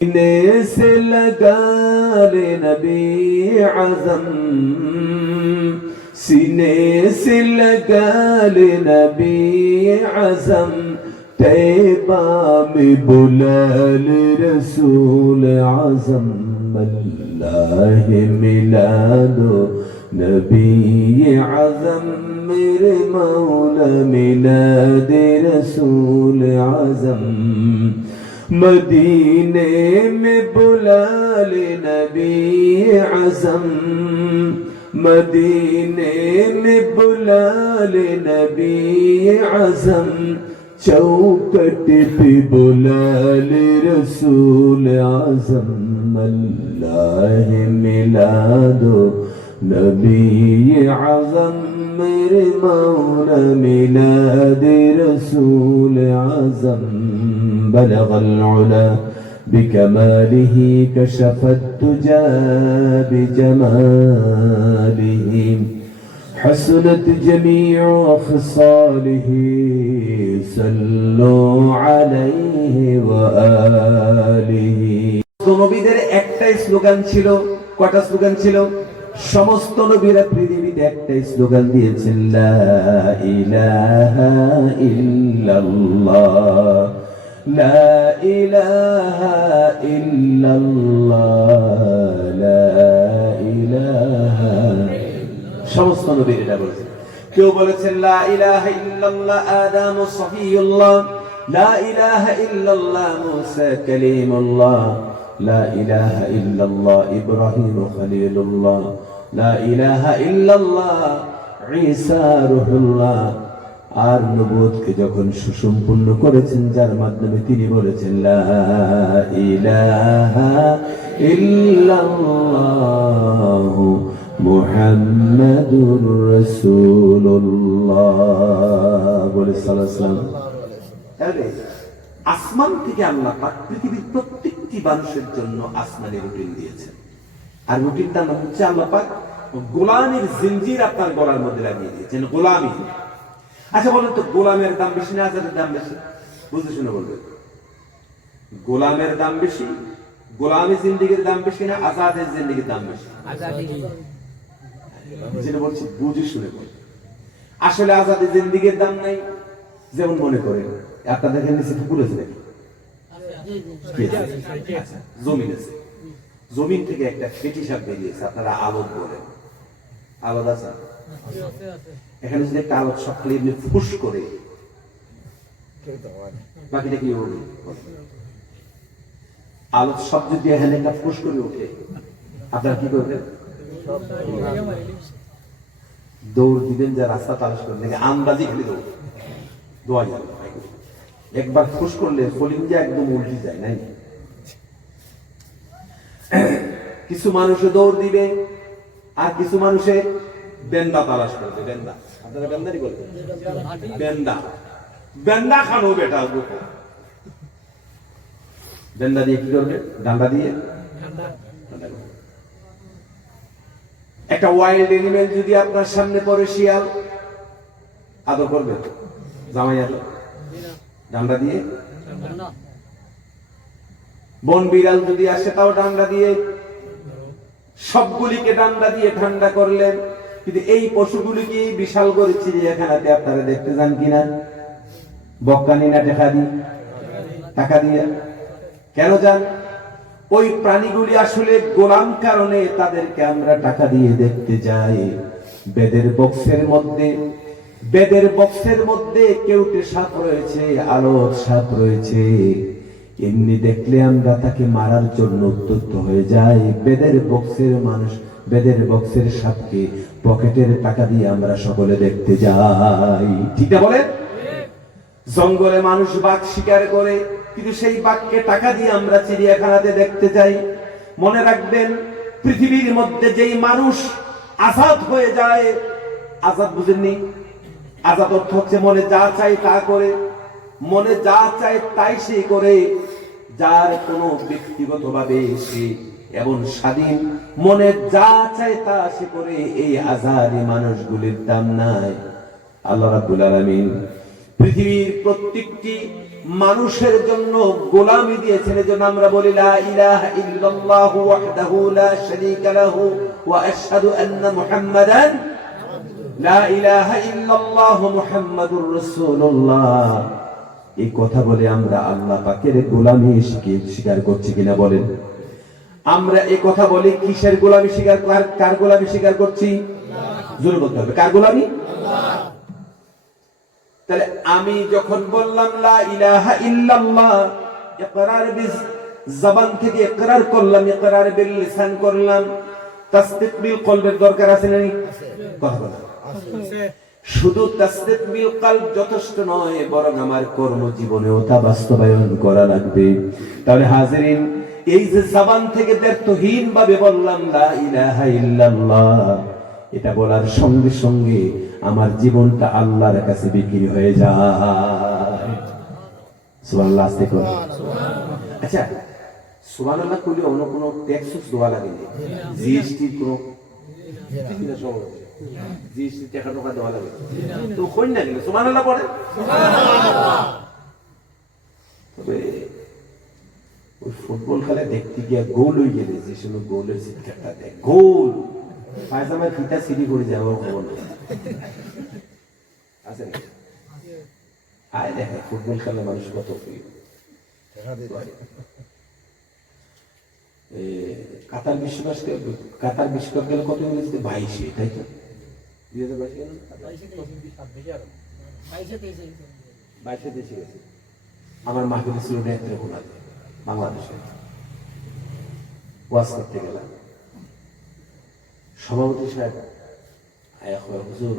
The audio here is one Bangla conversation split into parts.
सीने से लगा ले नबी आज़म, सीने से लगा ले नबी आज़म, तैबा में बुला ले रसूल आज़म। अल्लाह मिला दो नबी आज़म, मेरे मौला मिला दे रसूल आज़म। मदीने में बुला ले नबी आज़म, मदीने में बुला ले नबी आज़म, चौखट पे बुला ले रसूल आज़म। अल्लाह मिला दो नबी आज़म, मेरे मौला मिला दे रसूल आज़म। बलगल उला बिकमालिही कशफत तुजा बिजमालिही, हसनत जमीउ अख़सालिही, सल्लु अलैहि व आलिही। নবীদের একটাই স্লোগান ছিল। কয়টা স্লোগান ছিল? সমস্ত নবীরা পৃথিবীতে একটাই স্লোগান দিয়েছেন, লা ইলাহা ইল্লাল্লাহ, লা ইলাহা ইল্লাল্লাহ, লা ইলাহা। সমস্ত নবী এটা বলেছেন। কেউ বলেছেন লা ইলাহা ইল্লাল্লাহ আদম সফিউল্লাহ, লা ইলাহা ইল্লাল্লাহ মুসা কালিমুল্লাহ, লা ইলাহা ইল্লাল্লাহ ইব্রাহিম খলিলুল্লাহ, লা ইলাহা ইল্লাল্লাহ ঈসা রূহুল্লাহ। আর নবুয়তকে যখন সুসম্পূর্ণ করেছেন, যার মাধ্যমে তিনি বলেছেন লা ইলাহা ইল্লাল্লাহ মুহাম্মাদুর রাসূলুল্লাহ বলে সাল্লাল্লাহু আলাইহি ওয়াসাল্লাম। আসমান থেকে আল্লাহ পাক পৃথিবীর প্রত্যেকটি মানুষের জন্য আসমানে রুটিন দিয়েছেন। আর রুটিনটার নাম হচ্ছে আল্লাহ পাক গোলামের জিনজির আপনার গলার মধ্যে লাগিয়ে দিয়েছেন, গোলামি। আচ্ছা বলেন তো, গোলামের দাম বেশি না আজাদের দাম বেশি? বুঝতে শুনে বলবেন। গোলামের দাম বেশি, গোলামি জিন্দিগির দাম বেশি না আজাদের জিন্দিগির দাম বেশি? যেটা বলছি বুঝে শুনে বলবেন। আসলে আজাদের জিন্দিগির দাম নাই। যেমন মনে করেন আপনাদের নিচে পুকুর আছে নাকি? জমিন আছে। জমিন থেকে একটা ফেটি সাপ বেরিয়েছে, আপনারা আলোক বলেন। আলোক আছে? এখানে যদি একটা আলোক সব খালি এমনি ফুস করে, বাকিটা কি হবে? আলোক সব যদি এখানে একটা ফুস করে ওঠে, আপনারা কি করবেন? দৌড় দিবেন, যা রাস্তা তালাশ করেন নাকি আন্দাজি খালি দৌড় দোয়া যাবে। একবার ফুস করলে ফলিং যে একদম উল্টে যায় নাই। কিছু মানুষে দৌড় দিবে, আর কিছু মানুষে বেন্দা তালাশ করবে। বেন্দা, আপনারা বেন্দারি বলবেন? বেন্দা, বেন্দা খানো বেটা। বেন্দা দিয়ে কি করবে? ডান্ডা দিয়ে। একটা ওয়াইল্ড এনিমেল যদি আপনার সামনে পড়ে, শিয়াল, আদর করবে? জামাই আদর ডান্ডা দিয়ে। বন বিড়াল যদি আসে, তাও ডান্ডা দিয়ে। সবগুলিকে ডান্ডা দিয়ে ঠান্ডা করলেন। কিন্তু এই পশুগুলিকে বিশাল করে চিড়িয়াখানাতে আপনারা দেখতে যান কিনা? বক্কানি না টাকা দিয়ে? কেন যান? ওই প্রাণীগুলি আসলে গোলাম কারণে তাদেরকে আমরা টাকা দিয়ে দেখতে যাই। বেদের বক্সের মধ্যে কেউটে সাপ রয়েছে, আলোর সাপ রয়েছে। এমনি দেখলে আমরা তাকে মারার জন্য উদ্যত হয়ে যাই। বেদের বক্সের সাপকে পকেটের টাকা দিয়ে আমরা সকলে দেখতে যাই। ঠিক না বলেন? জঙ্গলে মানুষ বাঘ শিকার করে, কিন্তু সেই বাঘকে টাকা দিয়ে আমরা চিড়িয়াখানাতে দেখতে যাই। মনে রাখবেন, পৃথিবীর মধ্যে যেই মানুষ আজাদ হয়ে যায়, আজাদ বুঝেননি? আজাদ অর্থ হচ্ছে মনে যা চাই তা করে, মনে যা চায় তাই সে করে। যার কোনো ব্যক্তিগতভাবে সে এমন স্বাধীন, মনে যা চায় তা সে করে, এই আজাদি মানুষগুলির দাম নাই। আল্লাহ রাব্বুল আলামিন পৃথিবীর প্রত্যেকটি মানুষের জন্য গোলামি দিয়েছেন। এজন্য আমরা বলি লা ইলাহা ইল্লাল্লাহু ওয়াহদাহু লা শারীকা লাহু ওয়া আশহাদু আন্না মুহাম্মাদান লা ইলাহা ইল্লাল্লাহু মুহাম্মাদুর রাসূলুল্লাহ। এই কথা বলে আমরা আল্লাহ পাকের গোলামি স্বীকার করছি কিনা বলেন? আমরা এই কথা বলি কিসের গোলামি স্বীকার, কার গোলামি স্বীকার করছি? জোরে বলতে হবে, কার গোলামি? আল্লাহ। তাহলে আমি যখন বললাম লা ইলাহা ইল্লাল্লাহ, ইকরার বিল জবান থেকে ইকরার করলাম, ইকরার বিল লিসান করলাম, তাসদীক বিল কলবের দরকার আছে না? কথা বলা শুধু তাসদীক বিল কলব যথেষ্ট নয়, বরং আমার কর্মজীবনেও তা বাস্তবায়ন করা লাগবে। তাহলে হাজিরিন, এই যে জবান থেকে দ্ব্যর্থহীন ভাবে বললাম লা ইলাহা ইল্লাল্লাহ, এটা বলার সঙ্গে সঙ্গে আমার জীবনটা আল্লাহর কাছে বিক্রি হয়ে যায়। সুবহানাল্লাহ। আস্তে করে আচ্ছা, সুবহানাল্লাহ কইলে অন্য কোনো ট্যাক্স দেওয়া লাগে না, জিএসটি কোনো জিএসটি টাকা টাকা দেওয়া লাগে তো কই না গেলে সুবহানাল্লাহ পড়ে। তবে ওই ফুটবল খেলা দেখতে গিয়ে গোল হয়ে গেলে যে সময় গোলের চিৎকারটা দেয়, গোল পায়জামার ফিতা সিঁড়ি করে যাওয়ার খবর আছে নাকি? আয় দেখে ফুটবল খেলা মানুষ কত প্রিয়। কাতার বিশ্বকাপ গেল কত ইংরেজিতে? 22-এ, তাই তো? 2022 দেশে গেছে। আমার মাহফিল ছিল নেত্রকোনাতে, বাংলাদেশে ওয়াজ করতে গেলাম। সভাপতি সাহেব হুজুর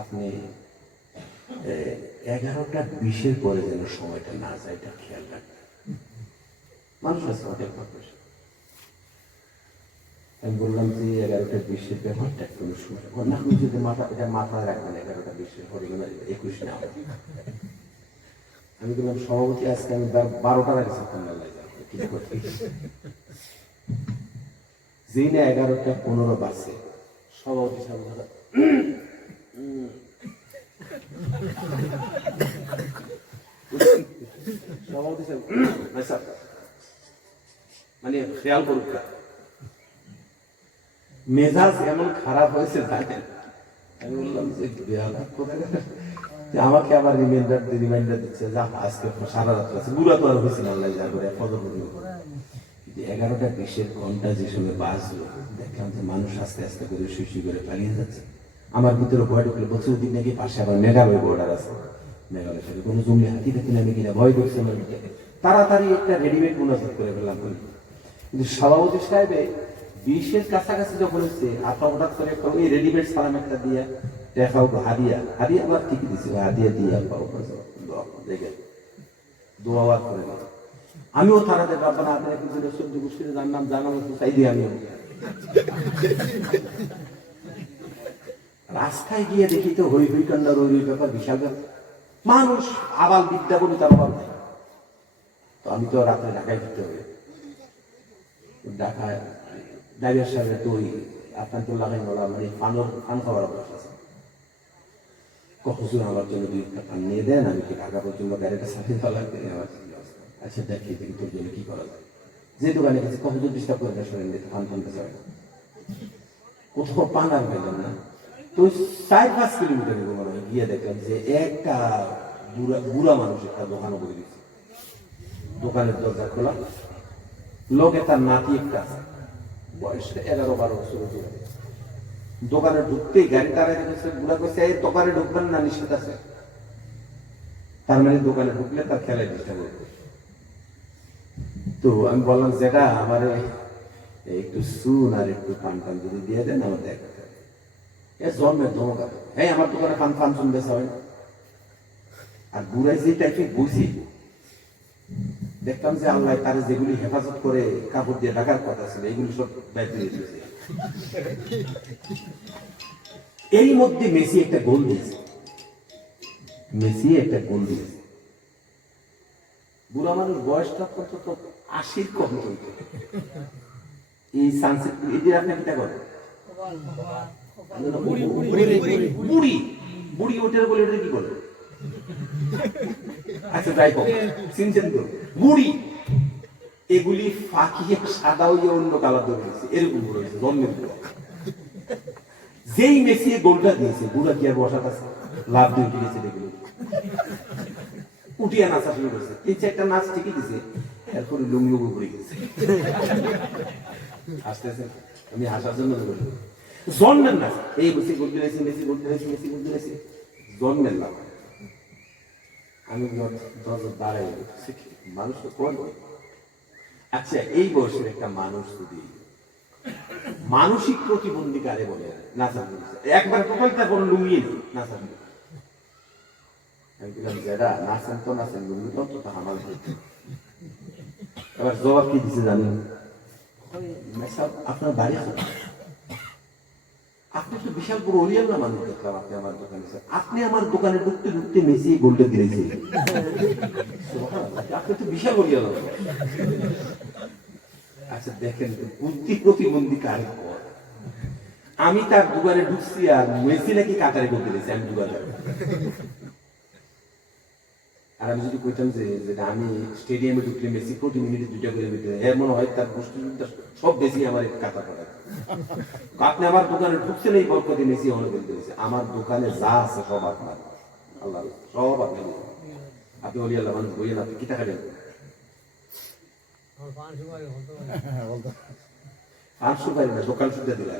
আপনি 11:20 পরে যেন সময়টা না যায়, এটা খেয়াল রাখবেন। মানুষ আছে অনেক মানুষ। আমি বললাম যে 11:20 ব্যাপারটা কোনো সময় না, আপনি যদি মাথায় রাখবেন 11:20 পরে 21 না। আমি বললাম সভাপতি আজকে আমি 12টার আগে যেই না 11:15 বাজছে, সভাপতি সাহেব মানে খেয়াল করুক, মেজাজ এমন খারাপ হয়েছে জানেন। আমি বললাম যে আমাকে আবার রিমাইন্ডার দিচ্ছে, যা আজকে সারা রাত আছে, বুড়া তো আর হয়েছে না, আল্লাহ যা করে ফজর করে 11:20 ঘন্টা যে সময় বাজলো, দেখলাম যে মানুষ আস্তে আস্তে করে শুই করে পালিয়ে যাচ্ছে। আমার ভিতরে ভয় ঢুকলে বলছে ওদিক নাকি পাশে আবার মেঘালয় বর্ডার আছে, মেঘালয়ের সাথে কোনো জঙ্গলি হাতি থাকি নামে কিনা ভয় করছে আমার ভিতরে। তাড়াতাড়ি একটা রেডিমেড মুনাজাত করে ফেললাম। কিন্তু সভাপতি সাহেবে 20-এর কাছাকাছি যখন হচ্ছে, আপনার হঠাৎ করে ওই রেডিমেড সালাম একটা দিয়ে দেখাও হাদিয়া আবার ঠিকই দিচ্ছে, হাদিয়া দিয়ে দোয়া করে। আমিও তাড়াতাড়ি আপনার আপনার কিছু সহ্য গোষ্ঠী জানলাম, জানানো চাই দিয়ে আমিও রাস্তায় গিয়ে দেখি তো হই হই কান্ডার ওই ব্যাপার, বিশাল ব্যাপার। মানুষ আবাল বিদ্যা বলি তার অভাব নাই। তো আমি তো রাত্রে ঢাকায় ফিরতে হবে, ঢাকায় ড্রাইভার সাহেবের তো ওই আপনাকে লাগাই বলা মানে পান খাওয়ার অভ্যাস আছে। হুজুর আমার জন্য 2 পান নিয়ে দেন, আমি কি ঢাকা পর্যন্ত গাড়িটা সাথে দেওয়া লাগবে? আচ্ছা দেখি দেখি তোর জন্য কি করা যায়। যে দোকানে গেছে হুজুর ডিস্টার্ব করে না, শরীর পান ফানতে চায় না, কোথাও পান আর পেলাম না। তো 4-5 কিলোমিটার গিয়ে দেখলাম যে একটা বুড়া মানুষ একটা দোকানে বলে দিচ্ছে, দোকানের দরজা খোলা, লোকে তার নাতি একটা আছে, বয়স 11-12 বছর। দোকানে ঢুকতেই গাড়ি তারা গেছে, বুড়া করছে এই দোকানে ঢুকবেন না, নিষেধ আছে। তার মানে দোকানে ঢুকলে তার খেলায় ডিস্টার্ব করবে। তো আমি বললাম যেটা আমার একটু সুন আর একটু পান পান যদি দিয়ে দেন আমার দেখা জন্মের ধমকা, হ্যাঁ আমার দোকানে পান ফান শুনতে হয়। আর বুড়াই যে টাইপের বুঝি, দেখতাম যে আল্লাহ তার যেগুলি হেফাজত করে কাপড় দিয়ে ঢাকার কথা ছিল, এগুলি সব বাইরে দিয়েছে। এর মধ্যে মেসি একটা গোল দিয়েছে, বুড়া মানুষ বয়সটা কত 80 কম হইত। এই সানসেট এদের আপনি কিটা করেন? বুড়ি বুড়ি ওটার বলে এটা কি করে? আচ্ছা যাই হোক, চিনছেন তো বুড়ি, এগুলি ফাঁকিয়ে সাদা হইয়া অন্য কালার ধরে গেছে, এরকম রয়েছে জন্মের পর। যেই মেসি গোলটা দিয়েছে, বুড়া কি আর বসাত আছে, লাভ দিয়ে উঠে গেছে, এগুলো উঠিয়া নাচা শুরু করেছে, তিন চারটা নাচ ঠিকই দিছে, এরপরে লুঙ্গি ঘুরে গেছে। হাসতেছে, আমি হাসার জন্য জন্মের না, এই মেসি গোল দিয়েছে, মেসি গোল দিয়েছে, মেসি গোল দিয়েছে, জন্মের না। আমি দাঁড়াই মানুষ তো কোন। আচ্ছা, এই বয়সের একটা মানুষ যদি মানসিক প্রতিবন্ধী কারে বলে নাচার, একবার কয়টা বড় লুঙ্গিয়ে নেই নাচার, আমি বললাম যেটা নাচেন তো নাচেন, লুঙ্গি তো আমার। এবার জবাব কি দিচ্ছে জানেন? আপনার বাড়ি আছে, আপনি তো বিশাল বড় অলিয়াল্লা মানুষ দেখলাম, আপনি আমার দোকানে, আপনি আমার দোকানে ঢুকতে ঢুকতে মেসি গোলটা দিয়েছে, আপনি তো বিশাল অলিয়াল্লা। আচ্ছা দেখেন বুদ্ধি প্রতিবন্ধী কারে কর, আমি তার দোকানে ঢুকছি আর মেসি নাকি কাতারে করতে দিয়েছি, আমি দোকানে। আর আমি যদি কইতাম যে আমি স্টেডিয়ামে ঢুকলে মেসি প্রতি মিনিটে 2টা করে বের করে, এর মনে হয় তার গোষ্ঠীটা সব বেশি আমার কাতা পড়ে। আপনি আমার দোকানে ঢুকছেন এই বরকতে মেসি অনেক বের করেছে, আমার দোকানে যা আছে সব আপনার, আল্লাহ সব আপনি। আপনি ওলি আল্লাহ মানুষ বইয়েন, আপনি কি টাকা দেন? দোকান সুবিধা দিলে।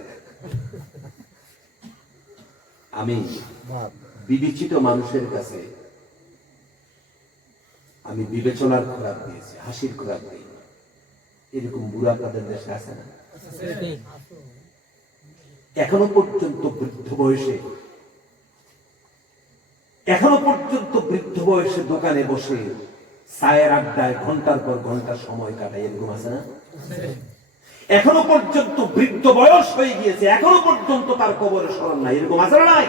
আমি বিবেচিত মানুষের কাছে আমি বিবেচনার খোরাক দিয়েছি, হাসির খোরাক দিই। এরকম বুড়া তাদের দেশে আছে না? এখনো পর্যন্ত বৃদ্ধ বয়সে দোকানে বসে চায়ের আড্ডায় ঘন্টার পর ঘন্টা সময় কাটায়, এরকম আছে না? এখনো পর্যন্ত বৃদ্ধ বয়স হয়ে গিয়েছে, এখনো পর্যন্ত তার কবরের স্মরণ নাই, এরকম আছে না? নাই?